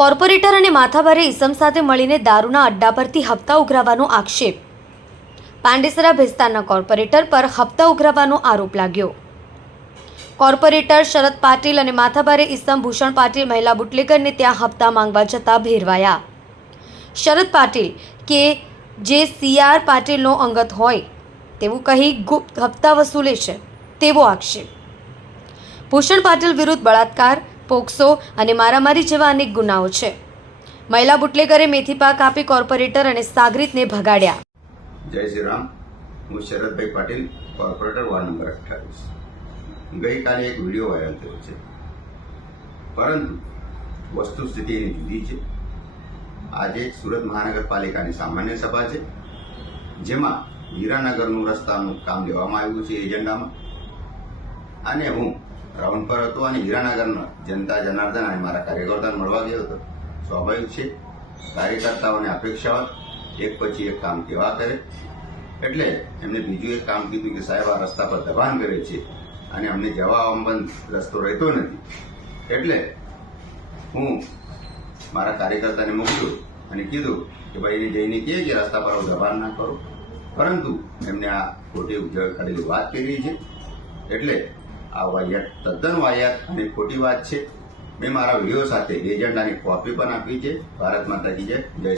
Corporator અને માથાભારે ઈસમ સાથે મળીને દારૂના અડ્ડા પરથી હપ્તા ઉઘરાવવાનો આક્ષેપ. પાંડેસરા વિસ્તારના કોર્પોરેટર પર હપ્તા ઉઘરાવવાનો આરોપ લાગ્યો. કોર્પોરેટર શરદ પાટીલ અને માથાભારે ઈસમ ભૂષણ પાટીલ મહિલા બુટલેગરને ત્યાં હપ્તા માંગવા જતા ભેરવાયા. શરદ પાટીલ કે જે સીઆર પાટીલનો અંગત હોય તેવું કહી ગુપ્ત હપ્તા વસૂલે છે તેવો આક્ષેપ. ભૂષણ પાટીલ વિરુદ્ધ બળાત્કાર પોક્સો અને મારામારી જેવા અનેક ગુનાઓ છે. મહિલા બુટલેગરે મેથી પાક આપી કોર્પોરેટર અને સાગરીતને ભગાડ્યા. જય શ્રી રામ. હું Sharadbhai Patil, corporator ward number અઠ્ઠાવીસ. ગઈકાલે એક વીડિયો વાયરલ થયો છે. પરંતુ વસ્તુસ્થિતિ એની જુદી છે. આજે સુરત મહાનગરપાલિકાની સામાન્ય સભા છે, જેમાં હીરાનગરનું રસ્તાનું કામ લેવામાં આવ્યું છે એજન્ડામાં. અને હું રાઉન્ડ પર હતો અને હીરાનગરના જનતા જનાર્દન અને મારા કાર્યકર્તાને મળવા ગયો હતો. સ્વાભાવિક છે, કાર્યકર્તાઓને અપેક્ષા એક પછી એક કામ કેવા કરે. એટલે એમને બીજું એક કામ કીધું કે સાહેબ, આ રસ્તા પર દબાણ કરે છે અને અમને જવા આવવામાં રસ્તો રહેતો નથી. એટલે હું મારા કાર્યકર્તાને મોકલ્યું અને કીધું કે ભાઈ, એને જઈને કહે કે રસ્તા પર દબાણ ના કરો. પરંતુ એમને આ ખોટી ઉજવ કરેલી વાત કરી છે. એટલે આ વાયત તદ્દન વાયત અને ખોટી વાત છે. મેં મારા વીડિયો સાથે એજન્ડાની કોપી પણ આપી છે. ભારત માતા કી જય જય.